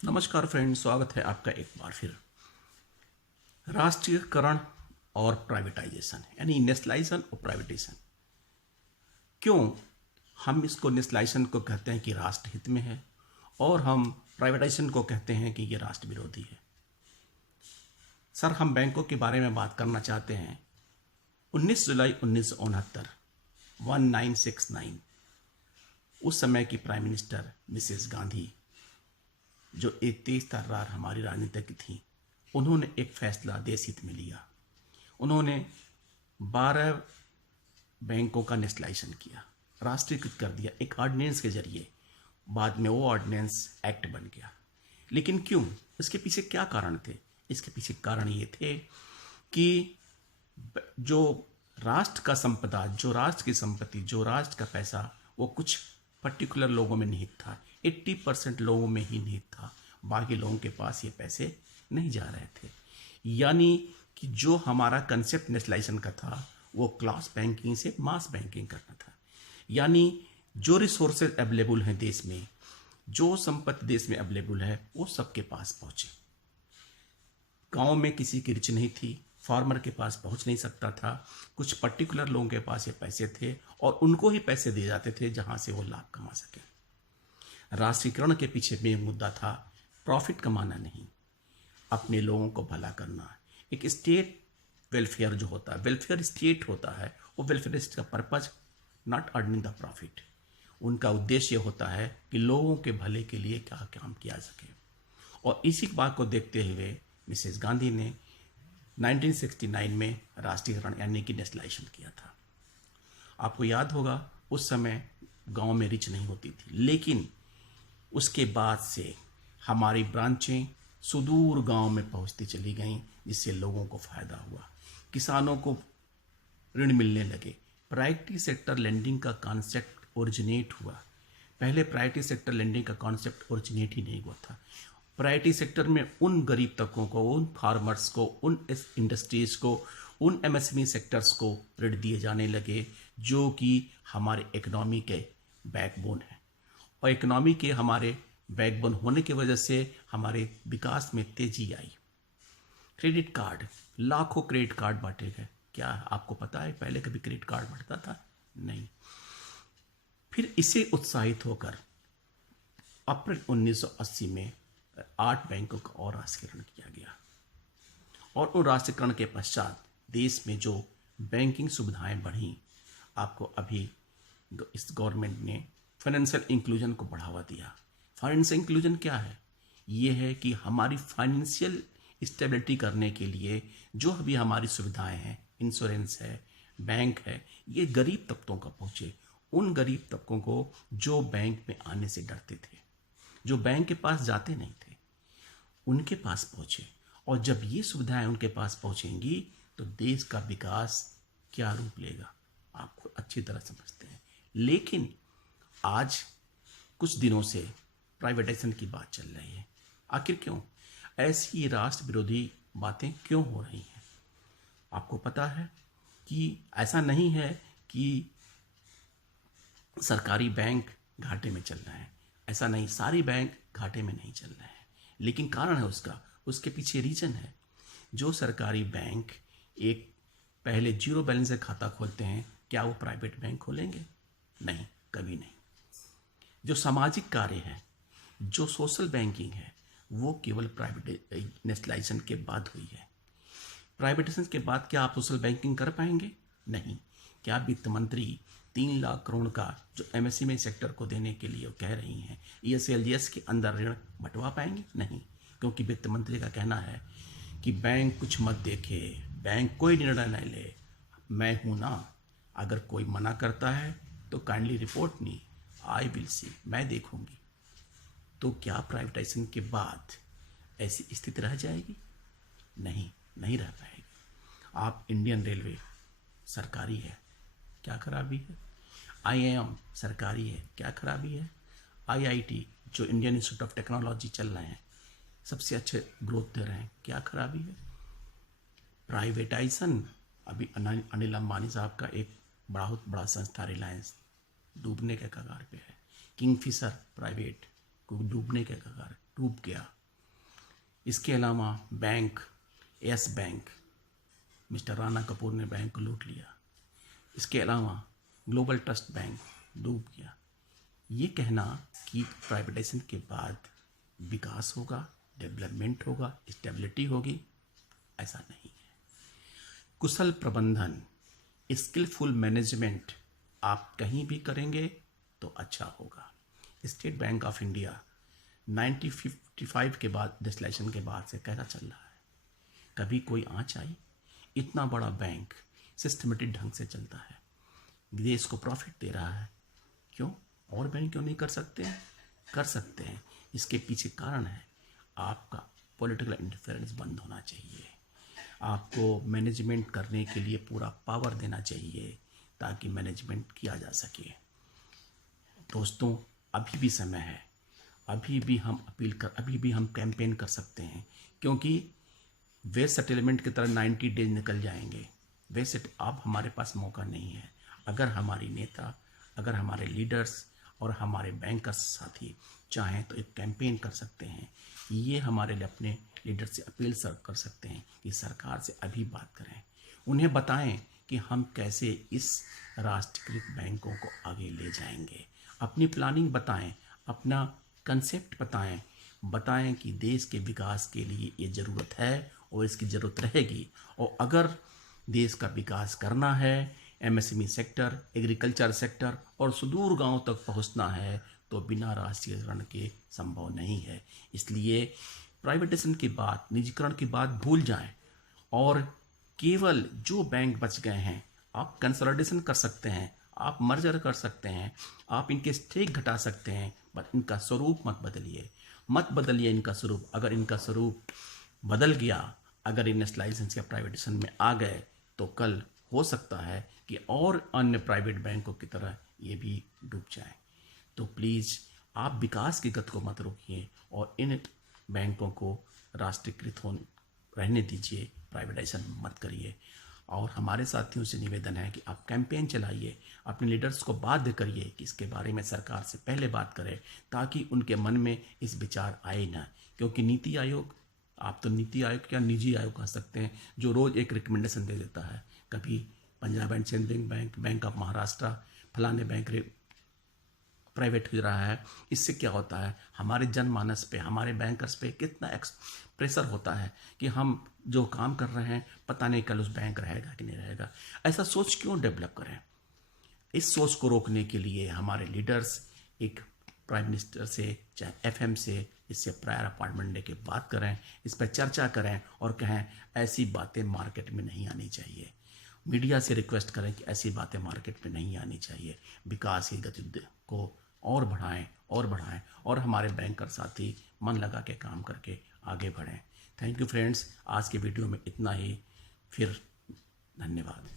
नमस्कार फ्रेंड्स, स्वागत है आपका एक बार फिर। राष्ट्रीयकरण और प्राइवेटाइजेशन यानी नेशनलाइजेशन और प्राइवेटाइजेशन, क्यों हम इसको नेशनलाइजेशन को कहते हैं कि राष्ट्रहित में है और हम प्राइवेटाइजेशन को कहते हैं कि ये राष्ट्र विरोधी है। सर, हम बैंकों के बारे में बात करना चाहते हैं। 19 जुलाई 1969 1969 उस समय की प्राइम मिनिस्टर मिसेस गांधी, जो एक तेज तर्रार हमारी राजनीतिक थी, उन्होंने एक फैसला देश हित में लिया। उन्होंने 12 बैंकों का नेशनलाइजेशन किया, राष्ट्रीयकृत कर दिया एक ऑर्डिनेंस के जरिए। बाद में वो ऑर्डिनेंस एक्ट बन गया। लेकिन क्यों? इसके पीछे क्या कारण थे? इसके पीछे कारण ये थे कि जो राष्ट्र का संपदा, जो राष्ट्र की संपत्ति, जो राष्ट्र का पैसा, वो कुछ पर्टिकुलर लोगों में निहित था। 80% लोगों में ही निहित था, बाकी लोगों के पास ये पैसे नहीं जा रहे थे। यानी कि जो हमारा कंसेप्ट नेशनलाइजेशन का था वो क्लास बैंकिंग से मास बैंकिंग करना था। यानी जो रिसोर्सेज अवेलेबल हैं देश में, जो संपत्ति देश में अवेलेबल है, वो सबके पास पहुंचे। गांव में किसी की रिच नहीं थी, फार्मर के पास पहुंच नहीं सकता था। कुछ पर्टिकुलर लोगों के पास ये पैसे थे और उनको ही पैसे दिए जाते थे जहां से वो लाभ कमा सके। राष्ट्रीयकरण के पीछे में मुद्दा था प्रॉफिट कमाना नहीं, अपने लोगों को भला करना। एक स्टेट वेलफेयर जो होता है, वेलफेयर स्टेट होता है, वो वेलफेयर का purpose not earning the profit. उनका उद्देश्य होता है कि लोगों के भले के लिए क्या काम किया सके। और इसी बात को देखते हुए मिसेस गांधी ने 1969 में राष्ट्रीयकरण यानी कि नेशनलाइजेशन किया था। आपको याद होगा उस समय गांव में रिच नहीं होती थी, लेकिन उसके बाद से हमारी ब्रांचें सुदूर गांव में पहुंचती चली गईं, जिससे लोगों को फायदा हुआ। किसानों को ऋण मिलने लगे। प्रायोरिटी सेक्टर लेंडिंग का कॉन्सेप्ट ओरिजिनेट हुआ। पहले प्रायोरिटी सेक्टर लेंडिंग का कॉन्सेप्ट ओरिजिनेट ही नहीं हुआ था। प्रायोरिटी सेक्टर में उन गरीब तबकों को, उन फार्मर्स को, उन इंडस्ट्रीज को, उन एमएसएमई सेक्टर्स को ऋण दिए जाने लगे, जो कि हमारे इकोनॉमी के बैकबोन है। और इकोनॉमी के हमारे बैकबोन होने की वजह से हमारे विकास में तेजी आई। क्रेडिट कार्ड, लाखों क्रेडिट कार्ड बांटे गए। क्या आपको पता है पहले कभी क्रेडिट कार्ड बांटता था? नहीं। फिर इसे उत्साहित होकर अप्रैल 1980 में 8 बैंकों का और राष्ट्रीयकरण किया गया। और उन राष्ट्रीयकरण के पश्चात देश में जो बैंकिंग सुविधाएं बढ़ी, आपको अभी इस गवर्नमेंट ने फाइनेंशियल इंक्लूजन को बढ़ावा दिया। फाइनेंशियल इंक्लूजन क्या है? ये है कि हमारी फाइनेंशियल स्टेबिलिटी करने के लिए जो अभी हमारी सुविधाएं हैं, इंश्योरेंस है, बैंक है, ये गरीब तबकों का पहुँचे। उन गरीब तबकों को जो बैंक में आने से डरते थे, जो बैंक के पास जाते नहीं थे, उनके पास पहुँचे। और जब ये सुविधाएं उनके पास पहुँचेंगी तो देश का विकास क्या रूप लेगा, आपको अच्छी तरह समझते हैं। लेकिन आज कुछ दिनों से प्राइवेटाइजेशन की बात चल रही है। आखिर क्यों? ऐसी राष्ट्र विरोधी बातें क्यों हो रही हैं? आपको पता है कि ऐसा नहीं है कि सरकारी बैंक घाटे में चल रहे हैं। ऐसा नहीं, सारी बैंक घाटे में नहीं चल रहे हैं। लेकिन कारण है उसके पीछे रीजन है। जो सरकारी बैंक एक पहले जीरो बैलेंस से खाता खोलते हैं, क्या वो प्राइवेट बैंक खोलेंगे? नहीं, कभी नहीं। जो सामाजिक कार्य है, जो सोशल बैंकिंग है, वो केवल प्राइवेट नेशनलाइजेशन के बाद हुई है। प्राइवेटाइजेशन के बाद क्या आप सोशल बैंकिंग कर पाएंगे? नहीं। क्या वित्त मंत्री 3 लाख करोड़ का जो एमएसएमई सेक्टर को देने के लिए कह रही हैं, ESLGS के अंदर ऋण बंटवा पाएंगे? नहीं, क्योंकि वित्त मंत्री का कहना है कि बैंक कुछ मत देखे, बैंक कोई निर्णय नहीं ले, मैं हूं ना, अगर कोई मना करता है तो kindly report me, I will see, मैं देखूंगी। तो क्या प्राइवेटाइजेशन के बाद ऐसी स्थिति रह जाएगी? नहीं, नहीं रह पाएगी। आप इंडियन रेलवे सरकारी है, क्या खराबी है? IIM सरकारी है, क्या खराबी है? IIT जो इंडियन इंस्टीट्यूट ऑफ टेक्नोलॉजी चल रहे हैं, सबसे अच्छे ग्रोथ दे रहे हैं, क्या खराबी है? प्राइवेटाइजेशन, अभी अनिल अंबानी साहब का एक बहुत बड़ा संस्था रिलायंस डूबने के कगार पे है। किंगफिशर प्राइवेट को डूबने के कगार, डूब गया। इसके अलावा bank, yes bank, mister Rana Kapoor ने बैंक को लूट लिया। इसके अलावा ग्लोबल ट्रस्ट बैंक डूब गया। ये कहना कि प्राइवेटाइजेशन के बाद विकास होगा, डेवलपमेंट होगा, स्टेबिलिटी होगी, ऐसा नहीं है। कुशल प्रबंधन, स्किलफुल मैनेजमेंट आप कहीं भी करेंगे तो अच्छा होगा। स्टेट बैंक ऑफ इंडिया 1955 के बाद, डिसलेशन के बाद से कैसा चल रहा है? कभी कोई आँच आई? इतना बड़ा बैंक सिस्टमेटिक ढंग से चलता है, देश को प्रॉफिट दे रहा है, क्यों? और बैंक क्यों नहीं कर सकते? कर सकते हैं। इसके पीछे कारण है आपका पॉलिटिकल इंटरफेरेंस बंद होना चाहिए। आपको मैनेजमेंट करने के लिए पूरा पावर देना चाहिए ताकि मैनेजमेंट किया जा सके। दोस्तों, अभी भी समय है, अभी भी हम कैंपेन कर सकते हैं, क्योंकि वेस्ट सेटलमेंट की तरह 90 डेज निकल जाएंगे। वैसे अब हमारे पास मौका नहीं है। अगर हमारी नेता, अगर हमारे लीडर्स और हमारे बैंकर्स साथी चाहें तो एक कैंपेन कर सकते हैं। ये हमारे लिए अपने लीडर से अपील कर सकते हैं कि सरकार से अभी बात करें, उन्हें बताएं कि हम कैसे इस राष्ट्रीयकृत बैंकों को आगे ले जाएंगे। अपनी प्लानिंग बताएं, अपना कंसेप्ट बताएं कि देश के विकास के लिए ये ज़रूरत है और इसकी ज़रूरत रहेगी। और अगर देश का विकास करना है, एमएसएमई सेक्टर, एग्रीकल्चर सेक्टर और सुदूर गांव तक पहुंचना है तो बिना राष्ट्रीयकरण के संभव नहीं है। इसलिए प्राइवेटाइजेशन की बात, निजीकरण की बात भूल जाएं और केवल जो बैंक बच गए हैं आप कंसोलिडेशन कर सकते हैं, आप मर्जर कर सकते हैं, आप इनके स्टेक घटा सकते हैं, बट इनका स्वरूप मत बदलिए इनका स्वरूप। अगर इनका स्वरूप बदल गया, अगर इन नेशनलाइजेशन या प्राइवेटाइजेशन में आ गए तो कल हो सकता है कि और अन्य प्राइवेट बैंकों की तरह ये भी डूब जाएं। तो प्लीज़ आप विकास की गति को मत रोकिए और इन बैंकों को राष्ट्रीयकृत रहने दीजिए, प्राइवेटाइजेशन मत करिए। और हमारे साथियों से निवेदन है कि आप कैंपेन चलाइए, अपने लीडर्स को बाध्य करिए कि इसके बारे में सरकार से पहले बात करें, ताकि उनके मन में इस विचार आए ना। क्योंकि नीति आयोग, आप तो नीति आयोग क्या निजी आयोग कह सकते हैं, जो रोज़ एक रिकमेंडेशन दे देता है। कभी Punjab and Sind bank, bank of Maharashtra, फलाने बैंक प्राइवेट हो रहा है। इससे क्या होता है, हमारे जनमानस पे, हमारे बैंकर्स पे कितना प्रेशर होता है कि हम जो काम कर रहे हैं पता नहीं कल उस बैंक रहेगा कि नहीं रहेगा। ऐसा सोच क्यों डेवलप करें? इस सोच को रोकने के लिए हमारे लीडर्स एक प्राइम मिनिस्टर से, चाहे एफएम से, इससे प्रायर अपॉइंटमेंट लेके बात करें, इस पर चर्चा करें और कहें ऐसी बातें मार्केट में नहीं आनी चाहिए। मीडिया से रिक्वेस्ट करें कि ऐसी बातें मार्केट में नहीं आनी चाहिए। विकास की गति को और बढ़ाएं और हमारे बैंकर साथी मन लगा के काम करके आगे बढ़ें। थैंक यू फ्रेंड्स, आज के वीडियो में इतना ही। फिर धन्यवाद।